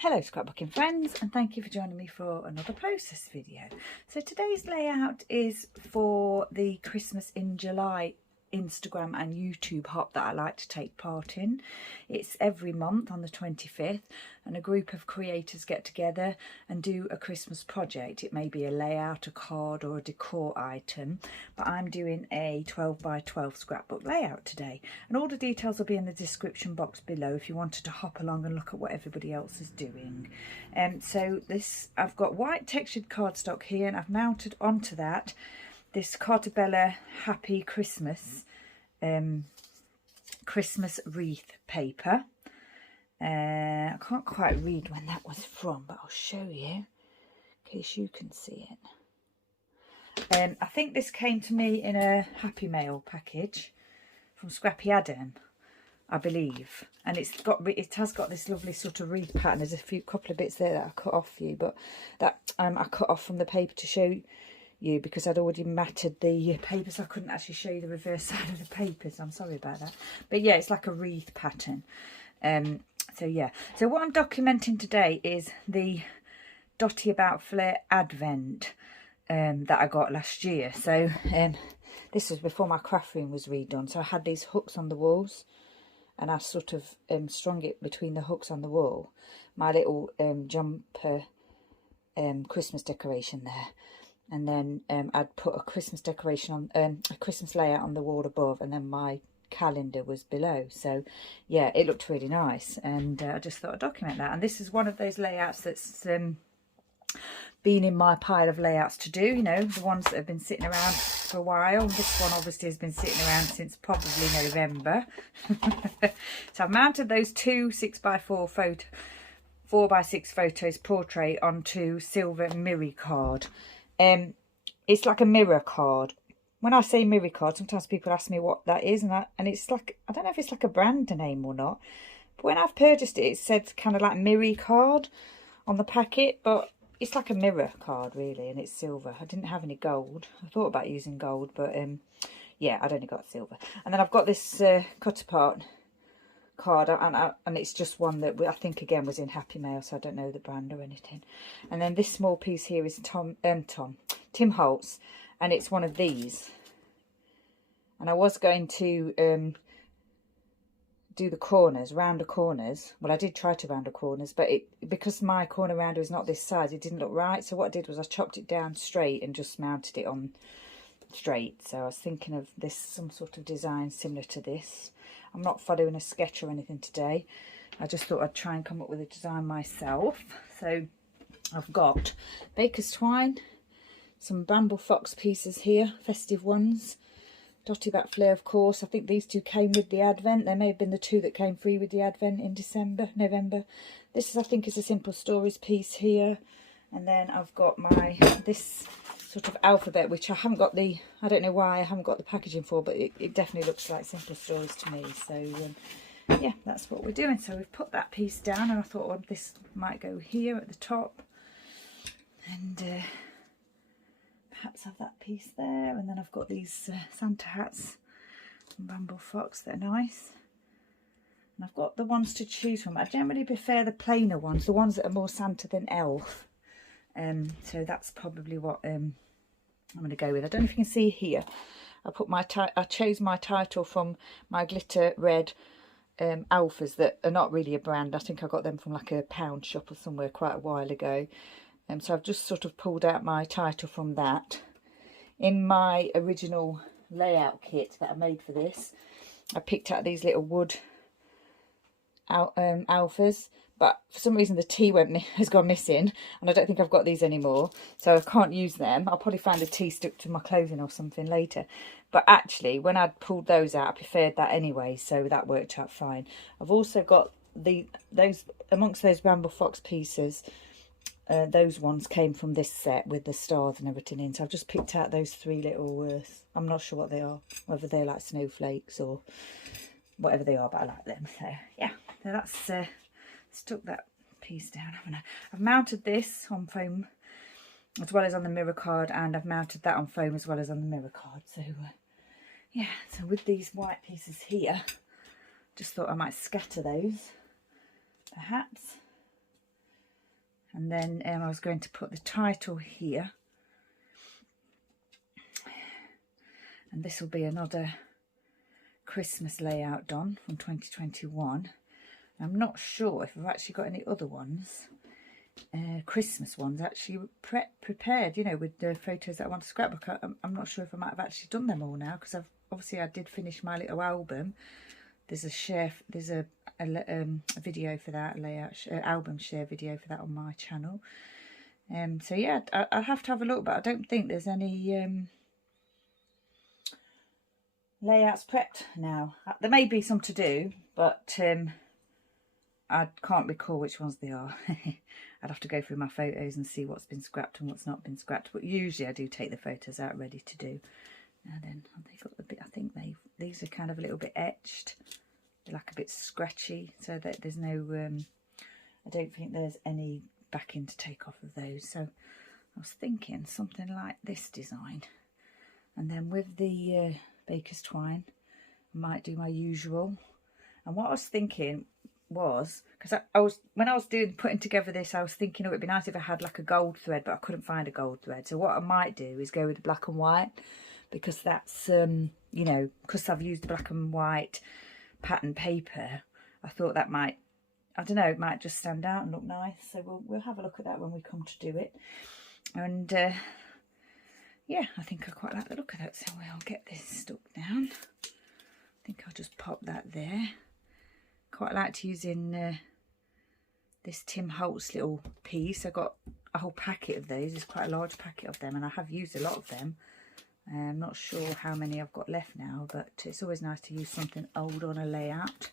Hello scrapbooking friends, and thank you for joining me for another process video. So today's layout is for the Christmas in July Instagram and YouTube hop that I like to take part in. It's every month on the 25th, and a group of creators get together and do a Christmas project. It may be a layout, a card or a decor item, but I'm doing a 12 by 12 scrapbook layout today, and all the details will be in the description box below if you wanted to hop along and look at what everybody else is doing. So I've got white textured cardstock here, and I've mounted onto that this Cartabella Happy Christmas Christmas wreath paper. I can't quite read when that was from, but I'll show you in case you can see it. I think this came to me in a Happy Mail package from Scrappy Adam, I believe, and it has got this lovely sort of wreath pattern. There's a couple of bits there that I cut off for you, but that I cut off from the paper to show you because I'd already matted the paper, so I couldn't actually show you the reverse side of the paper, so I'm sorry about that. But yeah, it's like a wreath pattern. So yeah, so what I'm documenting today is the Dotty About Flair Advent that I got last year. So this was before my craft room was redone, so I had these hooks on the walls, and I sort of strung it between the hooks on the wall, my little jumper Christmas decoration there. And then I'd put a Christmas decoration on, a Christmas layout on the wall above, and then my calendar was below. So yeah, it looked really nice, and I just thought I'd document that. And this is one of those layouts that's been in my pile of layouts to do, you know, the ones that have been sitting around for a while. This one obviously has been sitting around since probably November. So I've mounted those two 6x4 4x6 photos portrait onto silver mirror card. It's like a mirror card. When I say mirror card, sometimes people ask me what that is, and it's like, I don't know if it's like a brand name or not, but when I've purchased it, it said kind of like mirror card on the packet, but it's like a mirror card really, and it's silver. I didn't have any gold. I thought about using gold, but yeah, I'd only got silver. And then I've got this cut apart card, and it's just one that I think again was in Happy Mail, so I don't know the brand or anything. And then this small piece here is Tim Holtz, and it's one of these. And I was going to do the corners, round the corners. Well, I did try to round the corners, but because my corner rounder is not this size, it didn't look right. So what I did was I chopped it down straight and just mounted it on straight. So I was thinking of this, some sort of design similar to this. I'm not following a sketch or anything today. I just thought I'd try and come up with a design myself. So I've got baker's twine, some bramble fox pieces here, festive ones, Dotty About Flair, of course. I think these two came with the Advent. There may have been the two that came free with the Advent in November. This is, I think, is a Simple Stories piece here. And then I've got this sort of alphabet, which I haven't got I don't know why I haven't got the packaging for, but it definitely looks like Simple Stories to me. So yeah, that's what we're doing. So we've put that piece down, and I thought, well, this might go here at the top, and perhaps have that piece there. And then I've got these Santa hats from Bramble Fox that are nice. And I've got the ones to choose from. I generally prefer the plainer ones, the ones that are more Santa than elf. So that's probably what I'm going to go with. I don't know if you can see here. I chose my title from my glitter red alphas that are not really a brand. I think I got them from like a pound shop or somewhere quite a while ago. So I've just sort of pulled out my title from that. In my original layout kit that I made for this, I picked out these little wood alphas, but for some reason the T has gone missing, and I don't think I've got these anymore, so I can't use them. I'll probably find the T stuck to my clothing or something later. But actually, when I'd pulled those out, I preferred that anyway, so that worked out fine. I've also got those amongst those Bramble Fox pieces. Those ones came from this set with the stars and everything in, so I've just picked out those three little I'm not sure what they are, whether they're like snowflakes or whatever they are, but I like them. So yeah, so that's stuck that piece down, haven't I? I've mounted this on foam as well as on the mirror card, and I've mounted that on foam as well as on the mirror card. So yeah, so with these white pieces here, just thought I might scatter those perhaps. And then I was going to put the title here. And this will be another Christmas layout done from 2021. I'm not sure if I've actually got any other ones, Christmas ones, actually prepared, you know, with the photos that I want to scrapbook. I'm not sure if I might have actually done them all now, because I did finish my little album. There's a video for that, album share video for that on my channel. So yeah, I'll have to have a look, but I don't think there's any layouts prepped now. There may be some to do, but I can't recall which ones they are. I'd have to go through my photos and see what's been scrapped and what's not been scrapped. But usually I do take the photos out ready to do. And then they've got a bit. I think these are kind of a little bit etched. They're like a bit scratchy, so that there's no. I don't think there's any backing to take off of those. So I was thinking something like this design, and then with the baker's twine, I might do my usual. And what I was thinking was, because when I was putting together this, I was thinking, oh, it'd be nice if I had like a gold thread, but I couldn't find a gold thread. So what I might do is go with the black and white, because that's you know, because I've used the black and white pattern paper, I thought that might, I don't know, it might just stand out and look nice. So we'll have a look at that when we come to do it. And yeah, I think I quite like the look of that. So I'll get this stuck down. I think I'll just pop that there. Quite liked using this Tim Holtz little piece. I got a whole packet of those. It's quite a large packet of them, and I have used a lot of them. I'm not sure how many I've got left now, but it's always nice to use something old on a layout.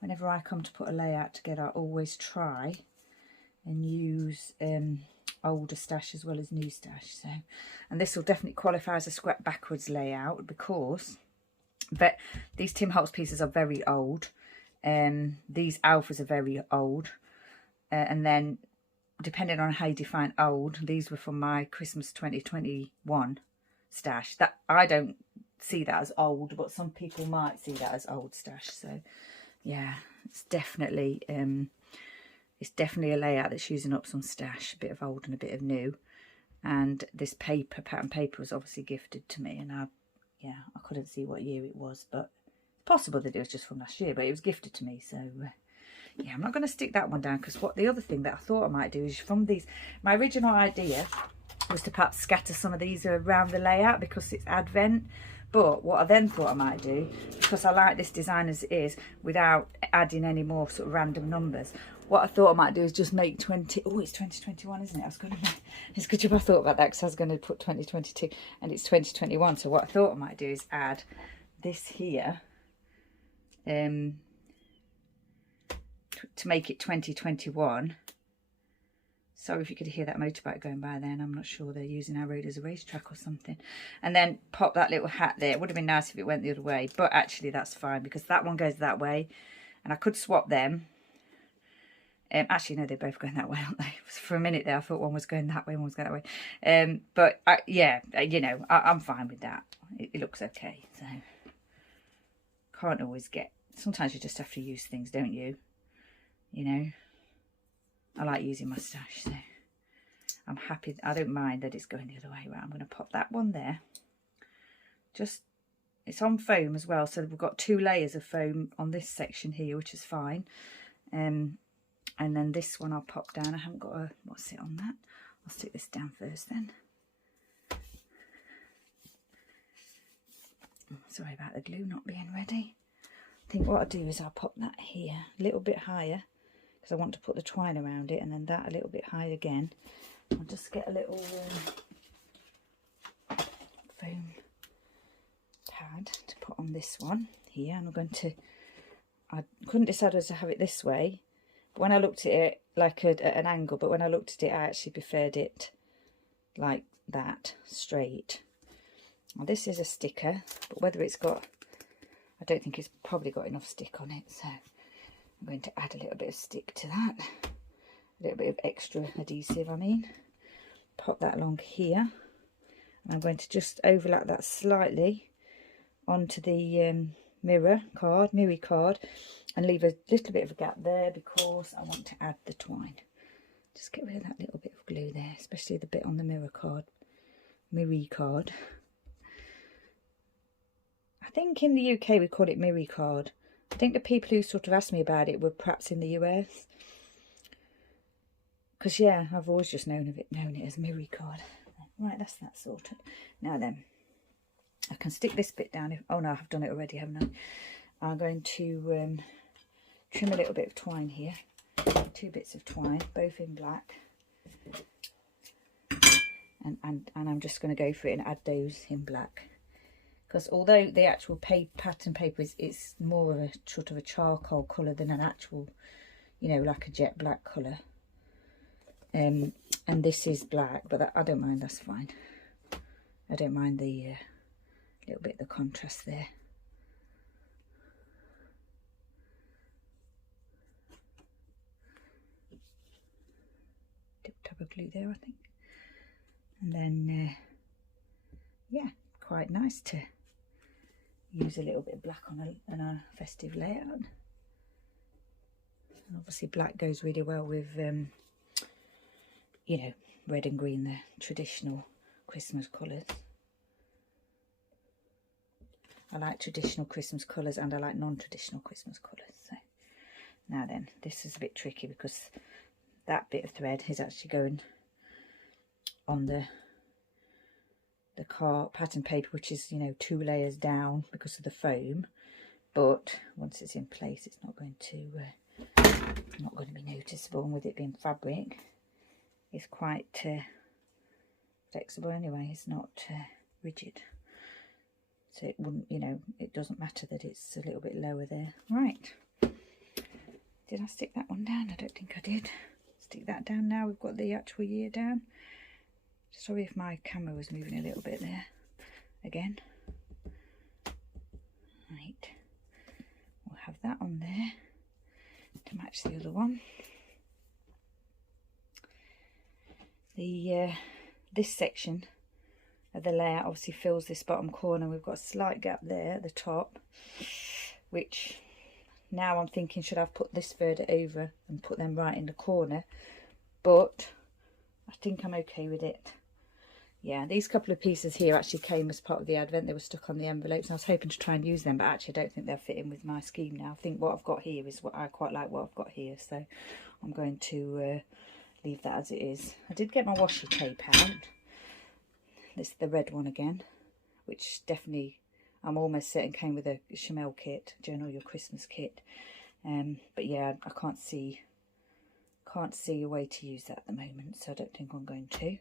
Whenever I come to put a layout together, I always try and use older stash as well as new stash. So, and this will definitely qualify as a scrap backwards layout, because these Tim Holtz pieces are very old. These alphas are very old, and then depending on how you define old, these were from my Christmas 2021 stash. That I don't see that as old, but some people might see that as old stash. So yeah, it's definitely a layout that's using up some stash, a bit of old and a bit of new. And this paper, pattern paper, was obviously gifted to me, and I couldn't see what year it was, but it's possible that it was just from last year, but it was gifted to me. So yeah, I'm not going to stick that one down, because the other thing that I thought I might do is from these, my original idea was to perhaps scatter some of these around the layout because it's Advent. But what I then thought I might do, because I like this design as it is, without adding any more sort of random numbers, what I thought I might do is just make it's 2021, isn't it? It's good job I thought about that, because I was going to put 2022 and it's 2021. So what I thought I might do is add this here to make it 2021. Sorry if you could hear that motorbike going by then. I'm not sure they're using our road as a racetrack or something. And then pop that little hat there. It would have been nice if it went the other way, but actually that's fine, because that one goes that way, and I could swap them. Actually, no, they're both going that way, aren't they? For a minute there, I thought one was going that way, one was going that way. But yeah, you know, I'm fine with that. It looks okay. So can't always get. Sometimes you just have to use things, don't you? You know. I like using my stash, so I'm happy. I don't mind that it's going the other way. Right, I'm going to pop that one there. Just, it's on foam as well, so we've got 2 layers of foam on this section here, which is fine. And then this one I'll pop down. I haven't got a, what's it on that? I'll stick this down first then. Sorry about the glue not being ready. I think what I'll do is I'll pop that here a little bit higher, because I want to put the twine around it, and then that a little bit high again. I'll just get a little foam pad to put on this one here, and I'm going to, I couldn't decide whether to have it this way, but when I looked at it like at an angle, but when I looked at it I actually preferred it like that, straight. Now this is a sticker, but whether it's got, I don't think it's probably got enough stick on it, so I'm going to add a little bit of stick to that, a little bit of extra adhesive, I mean. Pop that along here, and I'm going to just overlap that slightly onto the mirror card, and leave a little bit of a gap there, because I want to add the twine Just get rid of that little bit of glue there, especially the bit on the mirror card. I think in the UK we call it mirror card. I think the people who sort of asked me about it were perhaps in the US. Because yeah, I've always just known it as mirror card. Right, that's that sorted. Now then, I can stick this bit down. Oh no, I've done it already, haven't I? I'm going to trim a little bit of twine here. 2 bits of twine, both in black. And I'm just going to go for it and add those in black. Because although the actual pattern paper is more of a sort of a charcoal colour than an actual, you know, like a jet black colour. And this is black, but I don't mind, that's fine. I don't mind the little bit of the contrast there. Dip tab of glue there, I think. And then, yeah, quite nice to use a little bit of black on a festive layout. And obviously black goes really well with, you know, red and green, the traditional Christmas colours. I like traditional Christmas colours and I like non-traditional Christmas colours. So now then, this is a bit tricky because that bit of thread is actually going on the pattern paper, which is, you know, 2 layers down because of the foam. But once it's in place, it's not going to be noticeable. And with it being fabric, it's quite flexible anyway. It's not rigid, so it wouldn't, you know, it doesn't matter that it's a little bit lower there. Right, did I stick that one down? I don't think I did. Stick that down now. We've got the actual year down. Sorry if my camera was moving a little bit there again. Right, we'll have that on there to match the other one. This section of the layout obviously fills this bottom corner. We've got a slight gap there at the top, which now I'm thinking, should I have put this further over and put them right in the corner? But I think I'm okay with it. Yeah, these couple of pieces here actually came as part of the advent. They were stuck on the envelopes and I was hoping to try and use them, but actually I don't think they'll fit in with my scheme now. I think what I've got here is what I quite like, what I've got here, so I'm going to leave that as it is. I did get my washi tape out. This is the red one again, which definitely I'm almost certain came with a Chamel kit, Journal Your Christmas kit. But yeah, I can't see a way to use that at the moment, so I don't think I'm going to.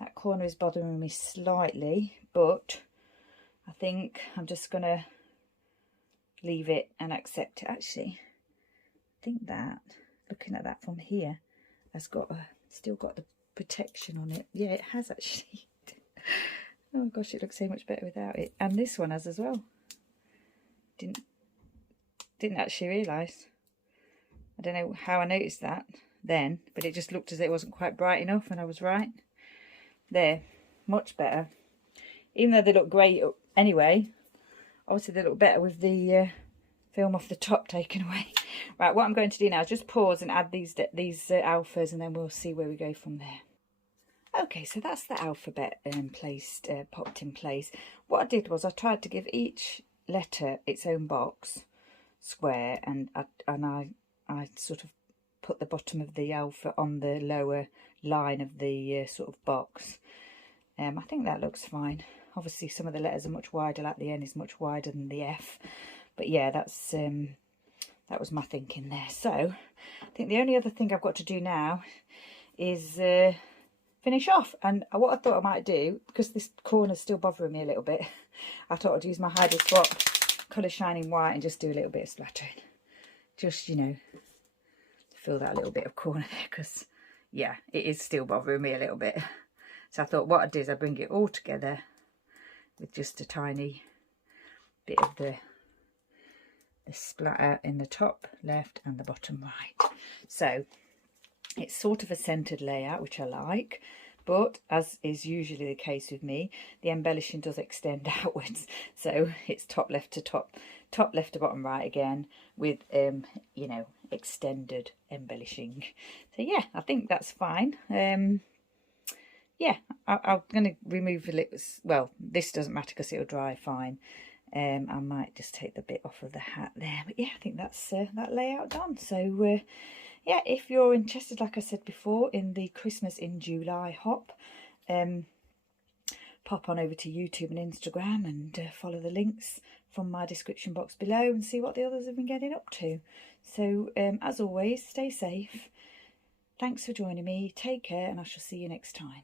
That corner is bothering me slightly, but I think I'm just going to leave it and accept it. Actually, I think that, looking at that from here, has got still got the protection on it. Yeah, it has actually. Oh gosh, it looks so much better without it. And this one has as well. Didn't actually realise. I don't know how I noticed that then, but it just looked as if it wasn't quite bright enough, and I was right. There, much better. Even though they look great anyway, obviously they look better with the film off the top taken away. Right, what I'm going to do now is just pause and add these alphas, and then we'll see where we go from there. Okay, so that's the alphabet popped in place. What I did was I tried to give each letter its own box, square, and I sort of put the bottom of the alpha on the lower line of the sort of box. I think that looks fine. Obviously some of the letters are much wider, like the N is much wider than the F, but yeah, that was my thinking there. So I think the only other thing I've got to do now is finish off. And what I thought I might do, because this corner's still bothering me a little bit, I thought I'd use my Hydro Swap Colour Shining White and just do a little bit of splattering, just, you know, to fill that little bit of corner there, because yeah, it is still bothering me a little bit. So I thought what I'd do is I'd bring it all together with just a tiny bit of the splatter in the top left and the bottom right. So it's sort of a centered layout, which I like, but as is usually the case with me, the embellishing does extend outwards, so it's top left to top left to bottom right again, with you know, extended embellishing. So yeah, I think that's fine. Yeah, I'm going to remove the lips. Well, this doesn't matter because it'll dry fine. I might just take the bit off of the hat there. But yeah, I think that's that layout done. So yeah, if you're interested, like I said before, in the Christmas in July hop, pop on over to YouTube and Instagram and follow the links from my description box below and see what the others have been getting up to. So as always, stay safe. Thanks for joining me. Take care, and I shall see you next time.